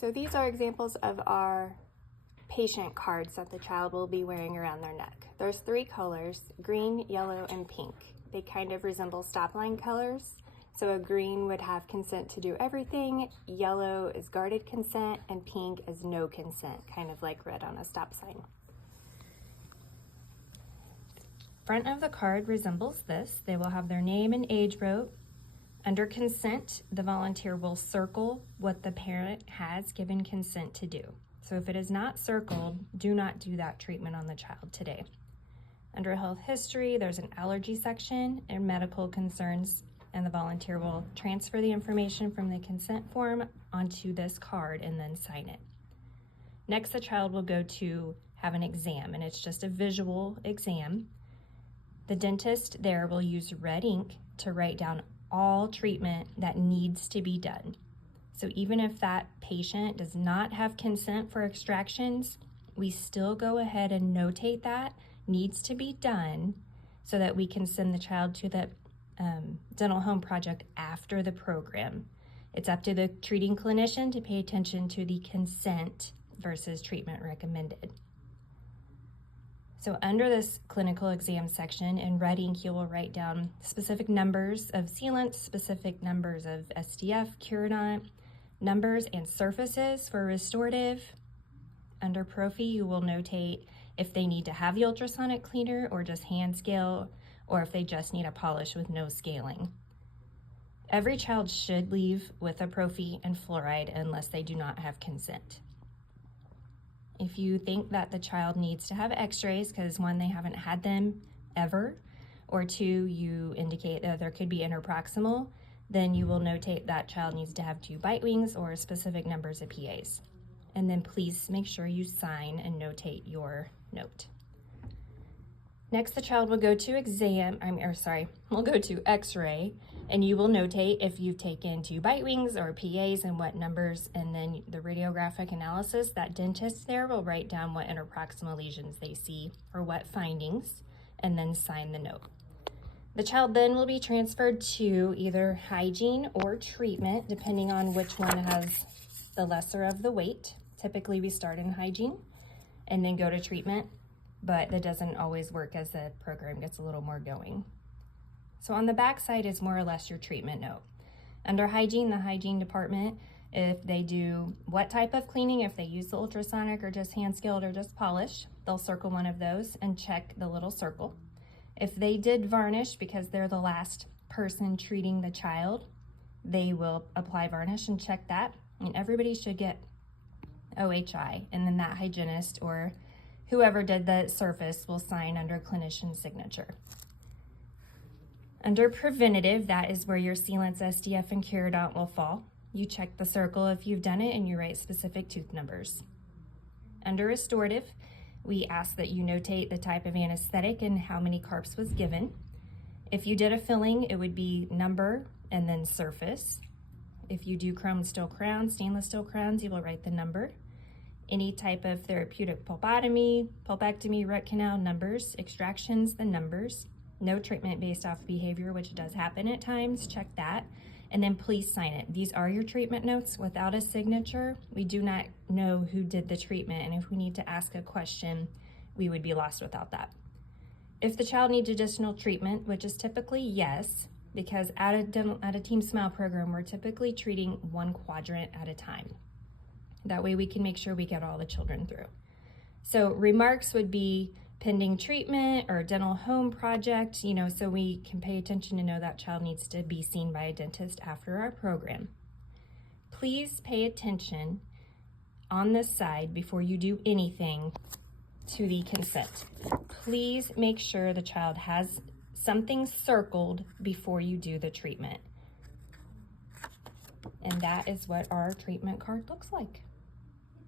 So these are examples of our patient cards that the child will be wearing around their neck. There's 3 colors, green, yellow, and pink. They kind of resemble stop line colors. So a green would have consent to do everything, yellow is guarded consent, and pink is no consent, kind of like red on a stop sign. Front of the card resembles this. They will have their name and age wrote. Under consent, the volunteer will circle what the parent has given consent to do. So if it is not circled, do not do that treatment on the child today. Under health history, there's an allergy section and medical concerns, and the volunteer will transfer the information from the consent form onto this card and then sign it. Next, the child will go to have an exam, and it's just a visual exam. The dentist there will use red ink to write down all treatment that needs to be done. So even if that patient does not have consent for extractions, we still go ahead and notate that needs to be done so that we can send the child to the dental home project after the program. It's up to the treating clinician to pay attention to the consent versus treatment recommended. So under this clinical exam section, in red ink, you will write down specific numbers of sealants, specific numbers of SDF, Curodont, numbers and surfaces for restorative. Under Prophy, you will notate if they need to have the ultrasonic cleaner or just hand scale, or if they just need a polish with no scaling. Every child should leave with a Prophy and fluoride unless they do not have consent. If you think that the child needs to have x-rays because 1, they haven't had them ever, or 2, you indicate that there could be interproximal, then you will notate that child needs to have 2 bite wings or specific numbers of PAs. And then please make sure you sign and notate your note. Next, the child will go to will go to x-ray, and you will notate if you've taken 2 bite wings or PAs and what numbers, and then the radiographic analysis, that dentist there will write down what interproximal lesions they see or what findings, and then sign the note. The child then will be transferred to either hygiene or treatment, depending on which one has the lesser of the weight. Typically, we start in hygiene and then go to treatment, but that doesn't always work as the program gets a little more going. So on the back side is more or less your treatment note. Under hygiene, the hygiene department, if they do what type of cleaning, if they use the ultrasonic or just hand scaled or just polish, they'll circle one of those and check the little circle. If they did varnish because they're the last person treating the child, they will apply varnish and check that. And everybody should get OHI, and then that hygienist or whoever did the surface will sign under clinician signature. Under preventative, that is where your sealants, SDF, and Curodont will fall. You check the circle if you've done it, and you write specific tooth numbers. Under restorative, we ask that you notate the type of anesthetic and how many carps was given. If you did a filling, it would be number and then surface. If you do chrome steel crowns, stainless steel crowns, you will write the number. Any type of therapeutic pulpotomy, pulpectomy, root canal, numbers, extractions, the numbers. No treatment based off behavior, which does happen at times, check that. And then please sign it. These are your treatment notes. Without a signature, we do not know who did the treatment, and if we need to ask a question, we would be lost without that. If the child needs additional treatment, which is typically yes, because at a Team Smile program, we're typically treating 1 quadrant at a time. That way we can make sure we get all the children through. So remarks would be pending treatment or dental home project, so we can pay attention to know that child needs to be seen by a dentist after our program. Please pay attention on this side before you do anything to the consent. Please make sure the child has something circled before you do the treatment. And that is what our treatment card looks like.